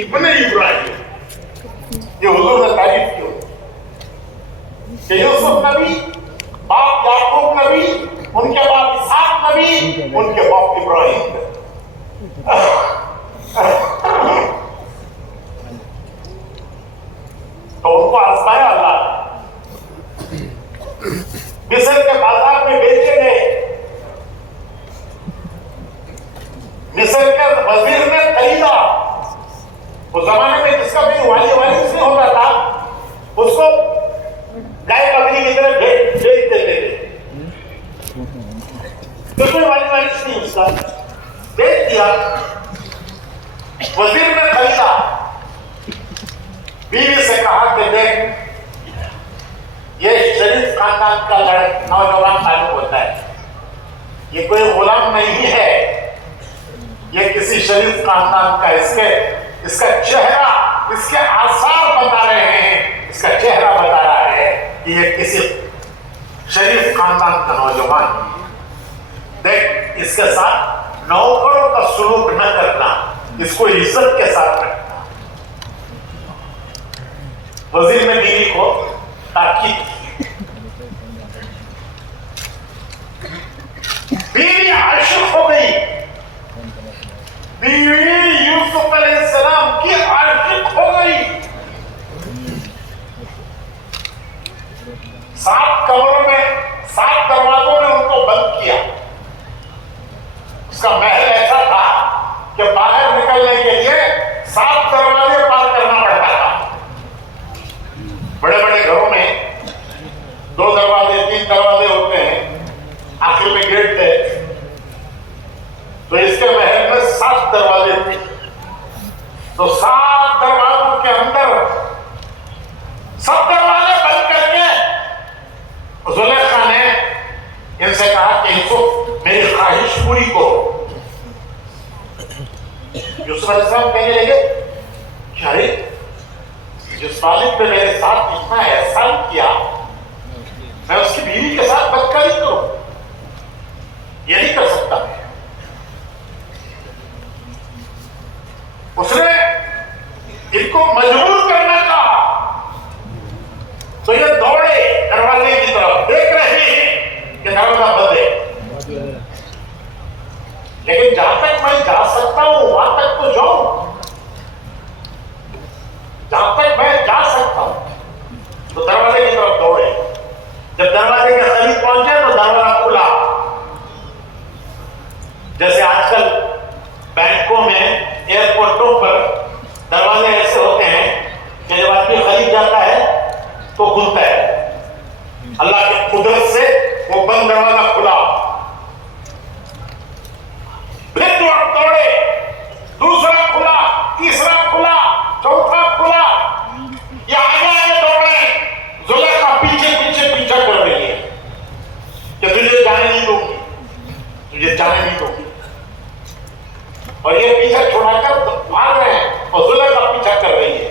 इब्ने इब्राहिम, ये हुजूर ने तारीफ की कि यूसुफ नबी, बाप याकूब नबी, उनके बाप इसहाक नबी, उनके बाप इब्राहिम। तो उनको आजमाया अल्लाह ने, मिस्र के बाजार में बेचे गए। मिस्र के वजीर ने खरीदा। उस जमाने में जिसका भी वाली वारिस नहीं होता था, उसको गाय बकरी की तरह बेच देते थे। तो कोई वाली वारिस नहीं, उसका बेच दिया। वजीर ने खरीदा। बीवी से कहा कि देख, ये शरीफ खानदान का नौजवान मालूम होता है, ये कोई गुलाम नहीं है, ये किसी शरीफ खानदान का, इसका चेहरा, इसके आसार बता रहे हैं, इसका चेहरा बता रहा है कि ये किसी शरीफ खानदान का नौजवान है। देख, इसके साथ नौकरों का सुलूक न करना, इसको इज्जत के साथ रखना। वजीर ने बीवी को ताकीद की। बीवी आशिक हो गई। बीवी यूसुफ अलैहिस्सलाम की आशिक हो गई। 7 कमरों में, 7 दरवाजों ने उनको बंद किया। उसका महल ऐसा था कि बाहर निकलने के लिए 7 दरवाजे पार करना पड़ता था। बड़े बड़े घरों में 2 दरवाजे, 3 दरवाजे होते हैं, आखिर में गेट थे। तो इसके महल में 7 दरवाजे थे। तो 7 दरवाजों के अंदर सब दरवाजे बंद करके जुलेखा ने इनसे कहा कि इनको मेरी ख्वाहिश पूरी करो। यूसुफ अलैहिस्सलाम कहने लगे, अरे जिस मालिक ने मेरे साथ इतना एहसान किया, मैं उसकी बीवी के साथ बदकारी करूं? ये नहीं कर सकता। उसने इनको मजबूर करना चाहा। तो ये दौड़े दरवाजे की तरफ, देख रहे हैं कि दरवाजा बंद है, लेकिन जहां तक मैं जा सकता हूं वहां तक तो जाऊं, जहां तक मैं जा सकता हूं। तो दरवाजे की तरफ दौड़े। जब दरवाजे के करीब पहुंचे तो दरवाजा खुला। जैसे आजकल बैंकों में, एयरपोर्टों पर दरवाजे ऐसे होते हैं कि जब आदमी खरीद जाता है तो खुलता है। अल्लाह की कुदरत से वो बंद दरवाजा खुला। फिर दौड़े, दूसरा खुला, तीसरा खुला, चौथा खुला। ये आगे आगे दौड़ रहे हैं। जुलेखा पीछे पीछे पीछा कर रही है कि तुझे जाने नहीं दूंगी, तुझे जाने नहीं दूंगी। और ये पीछा छुड़ाकर भाग रहे हैं और जुलेखा पीछा कर रही है।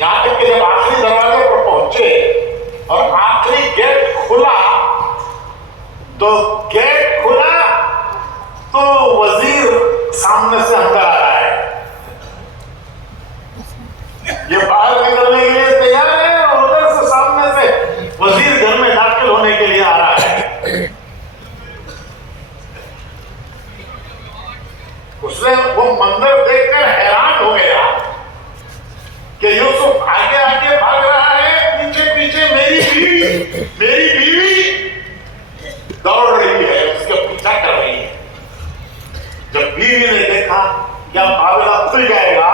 यहां तक कि जब आखिरी दरवाजे पर पहुंचे और आखिरी गेट खुला, तो गेट खुला तो वजीर सामने से अंदर आ रहा है। ये बाहर निकलने के लिए तैयार है और उधर से सामने से वजीर घर में दाखिल होने के लिए आ रहा है। उसने वो मंजर देखकर हैरान हो गया कि यूसुफ आगे आगे भाग रहा है, पीछे पीछे मेरी बीवी दौड़ रही है, उसके पीछा कर रही है। जब बीवी ने देखा क्या मामला खुल जाएगा,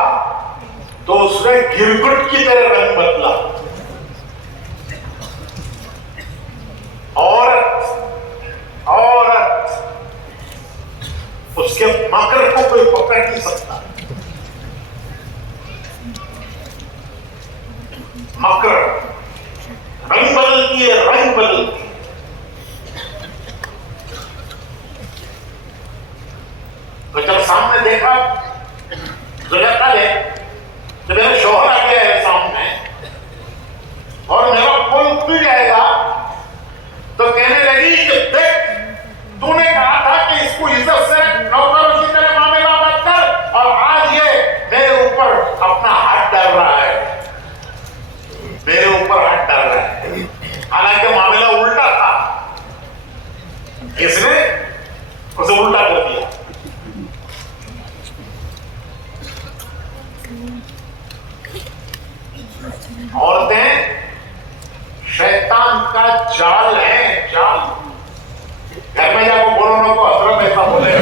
तो उसने गिरगुट की तरह रंग बदला। औरत उसके मकर को कोई पकड़ नहीं सकता। मकर रंग बदलती है, रंग बदलती है। तो जब सामने देखा जुलेखा ने, तो मेरा शौहर आ गया है सामने और मेरा पुल खुल जाएगा, तो कहने लगी कि देख, तूने कहा था कि इसको इज्जत से नौकरों की तरह मामला मत कर, और औरतें शैतान का जाल है, जाल। घर में जाकर बोलो ना को हजरत ऐसा बोले।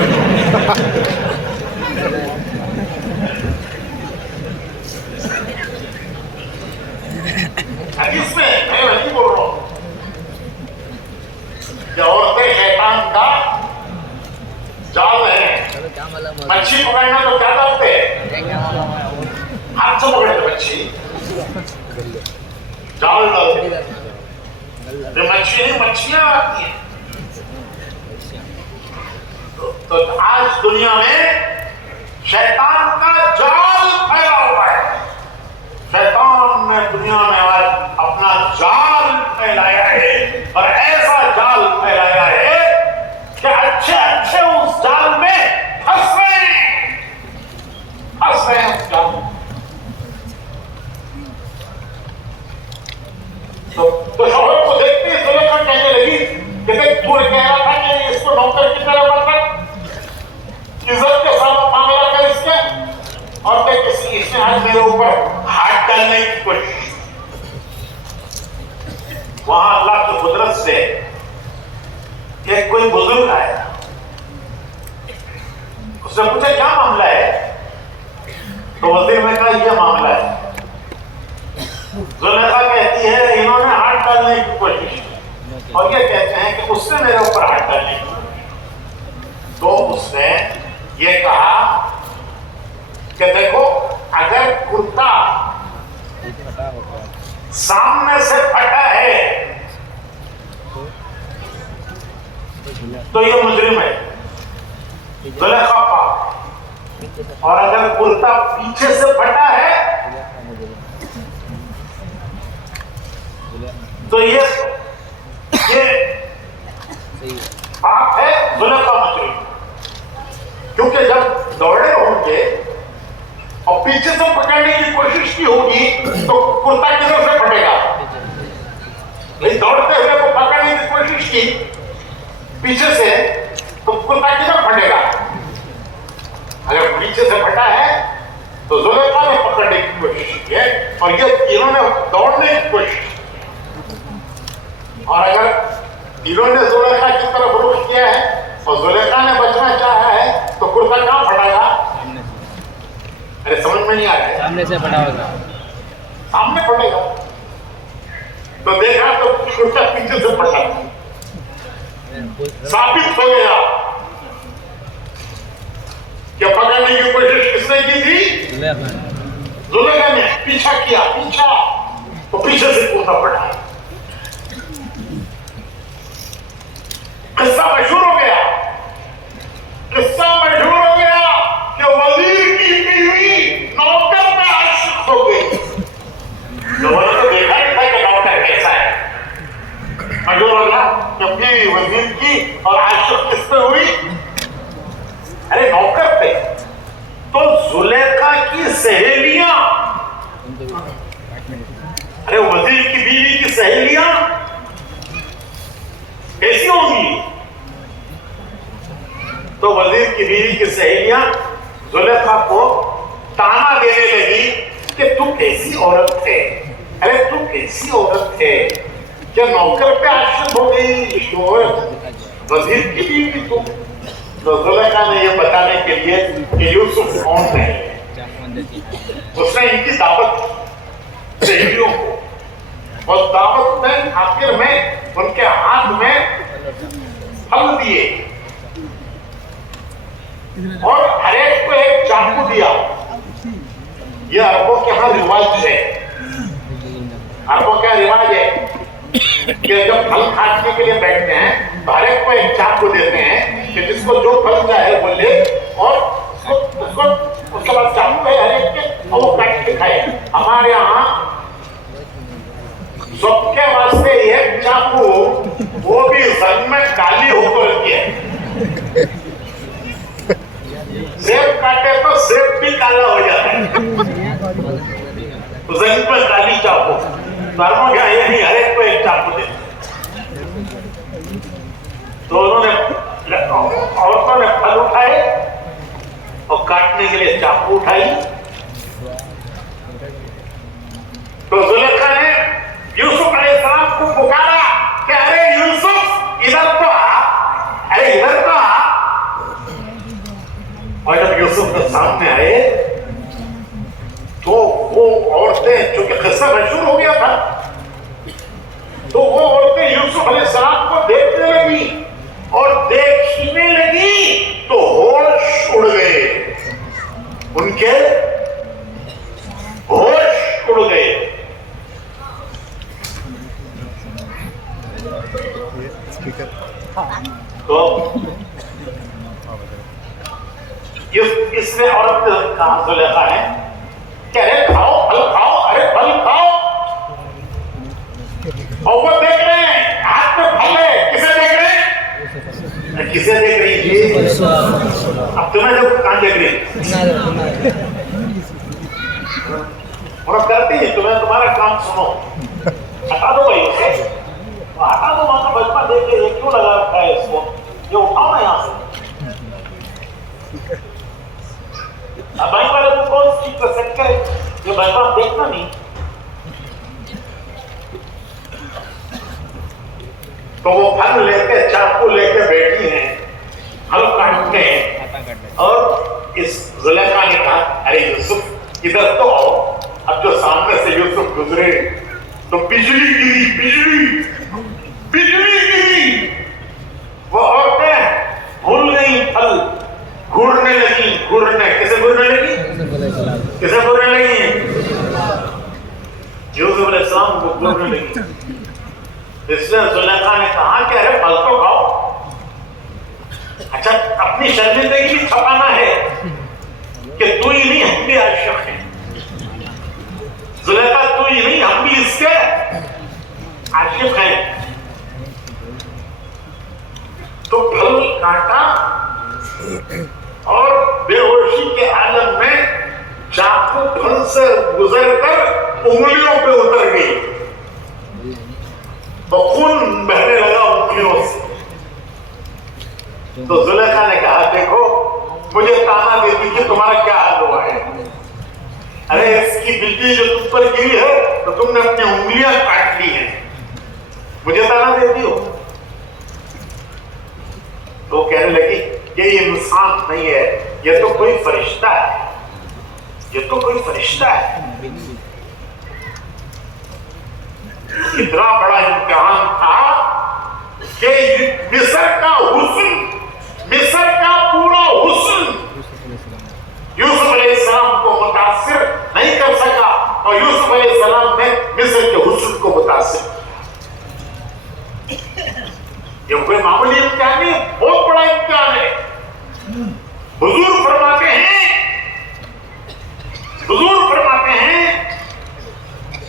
हदीस में मैं वही बोल रहा हूं कि औरतें शैतान का जाल है। मच्छी पकड़ना तो क्या करते हैं, हाथ से पकड़ते मच्छी, जाल डालते, मच्छी नहीं मच्छियां आती हैं। तो आज दुनिया में शैतान का जाल फैला हुआ है। शैतान ने दुनिया में आज अपना जाल फैलाया है, और ऐसा जाल फैलाया है कि अच्छे अच्छे उस जाल में फंस रहे हैं, फंस रहे हैं उस जाल में। तो शौहर को देखते ही जुलेखा कहने लगी कि देख, तू कह रहा था कि इसको नौकर की तरह बता, इज्जत के साथ मामला कर इसके, और देख इसने आज मेरे ऊपर हाथ डालने की कोशिश। वहां अल्लाह की कुदरत से एक कोई बुजुर्ग आया, उसने पूछा क्या मामला है? तो वजीर ने कहा यह मामला है। जुलेखा कहती है इन्होंने हाथ डालने की कोशिश की, और ये कहते हैं कि उसने मेरे ऊपर हाथ डालने की कोशिश। तो उसने ये कहा कि देखो, अगर कुर्ता सामने से फटा है तो ये मुजरिम है, जुलेखा पाक। और अगर कुर्ता पीछे से फटा है तो ये पाप है, जुलेखा मुजरिम। क्योंकि जब दौड़े होंगे और पीछे से पकड़ने की कोशिश की होगी तो कुर्ता किधर से फटेगा? नहीं, दौड़ते हुए को पकड़ने की कोशिश की पीछे से तो कुर्ता किधर फटेगा? अगर पीछे से फटा है तो जुलेखा ने पकड़ने की कोशिश की है, और ये इन्होंने दौड़ने की कोशिश की। और अगर इन्होंने जुलेखा की तरफ रुख किया है और जुलेखा ने बचना चाहा है तो कुर्ता कहां फटेगा? अरे समझ में नहीं आ रहा है। सामने से फटा होगा, सामने फटेगा। तो देखा तो कुर्ता पीछे से फटा, साबित हो गया कि पकड़ने की कोशिश किसने की थी? जुलेखा ने। पीछा किया, पीछा, तो पीछे से कुर्ता फटा। किस्सा मशहूर हो गया, किस्सा मशहूर हो गया कि वजीर की बीवी नौकर में आशिक हो गई। लोगों ने देखा ही था कि नौकर कैसा है। मशहूर हो गया कि बीवी वजीर की और आशिक किस पे हुई? अरे नौकर पे। तो जुलेखा की सहेलियां, अरे वजीर की बीवी की सहेलियां कैसी होंगी? तो वजीर की बीवी की सहेलियां जुलेखा को ताना देने लगी कि तू कैसी औरत है, अरे तू कैसी औरत है, क्या नौकर पे आशिक हो गई, वजीर की बीवी तू? तो जुलेखा ने यह बताने के लिए कि यूसुफ कौन है, उसने इनकी दावत सहेलियों को, और दावत में आखिर में उनके हाथ में फल दिए और हर एक को एक चाकू दिया। यह अरबों के यहाँ रिवाज है। अरबों का रिवाज है कि जब फल काटने के लिए बैठते हैं तो हर एक को एक चाकू देते हैं कि जिसको जो फल चाहे वो ले, और उसके बाद चाकू है हर एक के, और वो काट के खाए। हमारे यहाँ सबके वास्ते एक चाकू, वो भी जंग में काली होकर रखी है। सेब काटे तो सेब भी काला हो जाता है, तो जंग में काली चाकू। धर्मों क्या ये नहीं, हर एक को एक चाकू दे। तो उन्होंने, औरतों ने फल उठाए और काटने के लिए चाकू उठाई, तो जुलेखा ने यूसुफ अलैहिस्सलाम को पुकारा कि अरे यूसुफ इधर तो आ, अरे इधर तो आ। और जब यूसुफ के सामने आए तो वो औरतें, चूंकि किस्सा मशहूर हो गया था, तो वो औरतें यूसुफ अलैहिस्सलाम को देखने लगी और देखने लगी तो होश उड़ गए, उनके होश उड़ गए। तो इसने औरत कहा जुलेखा ने कि अरे खाओ, फल खाओ, अरे फल खाओ। और वो देख रहे हैं हाथ में फल है, किसे देख रहे हैं? किसे देख रही है? अब तुम्हें जब कहां देख रही और करती है, तुम्हें तुम्हारा काम सुनो, हटा दो भाई उसे, हटा दो, वहां का बचपन देख के ये क्यों लगा रखा है इसको, ये उठाओ ना यहां से। अब भाई वाले को कौन सी चीज सेट करे, ये बचपन देखना नहीं। तो वो फल लेके, चाकू लेके बैठी हैं, फल काटते हैं। और इस जुलेखा ने कहा अरे यूसुफ इधर तो आओ। अब जो सामने से यूसुफ गुजरे तो बिजली गिरी, बिजली बिजली गिरी। वो औरतें भूल गई, फल घूरने लगी, घूरने, किसे घूरने लगी? किसे घूरने लगी? यूसुफ अलैहिस्सलाम को घूरने लगी। इसलिए जुलेखा ने कहा कि अरे फल तो खाओ। अच्छा, अपनी शर्मिंदगी भी छुपाना है कि तू ही नहीं, हम भी आशिक हैं। जुलेखा तू ही नहीं, हम भी इसके आशिक हैं। तो फल काटा और बेहोशी के आलम में चाकू फल से गुजरकर उंगलियों पे उतर गई, तो खून बहने लगा उंगलियों से। तो जुलेखा ने कहा देखो, मुझे ताना देती कि तुम्हारा क्या हाल हुआ है। अरे इसकी बिजली जो तुम पर गिरी है तो तुमने अपनी उंगलियां काट ली हैं, मुझे ताना देती हो। तो कहने लगी ये इंसान नहीं है, ये तो कोई फरिश्ता है, ये तो कोई फरिश्ता है। इतना बड़ा इम्तिहान था कि मिस्र का हुस्न, मिस्र का पूरा हुस्न यूसुफ अलैहिस्सलाम को मुतासिर नहीं कर सका और यूसुफ अलैहिस्सलाम ने मिस्र के हुस्न को मुतासिर किया। ये कोई मामूली इम्तिहान नहीं, बहुत बड़ा इम्तिहान है। हुजूर फरमाते हैं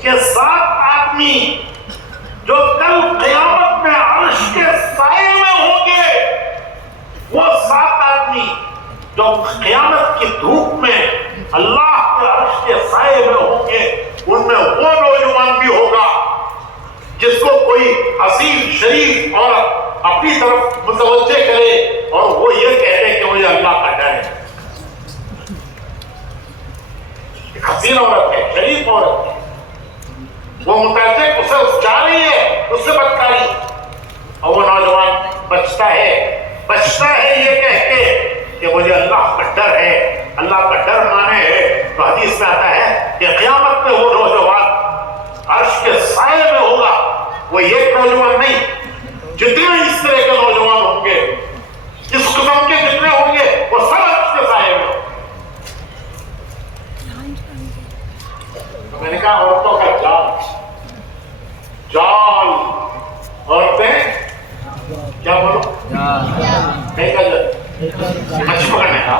कि 7 आदमी जो कल क़यामत में अर्श के साए में होंगे, वो 7 आदमी जो क़यामत की धूप में अल्लाह के अर्श के साए में होंगे, उनमें वो नौजवान भी होगा जिसको कोई हसीन शरीफ औरत अपनी तरफ मुतवज्जे करे और वो ये कहते कि मुझे अल्लाह का डर है। हसीन औरत है, शरीफ औरत है, वो मुतवज्जे उसे जा रही है, उससे बदकारी, और वो नौजवान बचता है ये कह के कि मुझे अल्लाह का डर है। अल्लाह का डर माने है तो हदीस में आता है कि क़यामत में वो नौजवान अर्श के साए में होगा। वो एक नौजवान नहीं, जितने इस तरह के नौजवान होंगे, इस किस्म के जितने होंगे, वो सब अर्श के साए में होंगे। तो मैंने कहा औरतों का जाल, औरतें क्या बोलो, मछली पकड़ने का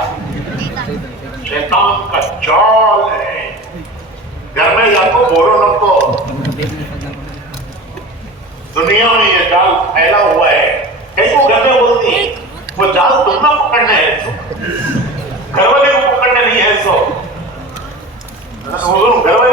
शैतान का जाल है। घर में जाको बोलो न को दुनिया में ये जाल फैला हुआ है, कई को घर में बोलती है वो जाल तुम ना पकड़ना है, घर वाले को पकड़ना नहीं है। घर वाले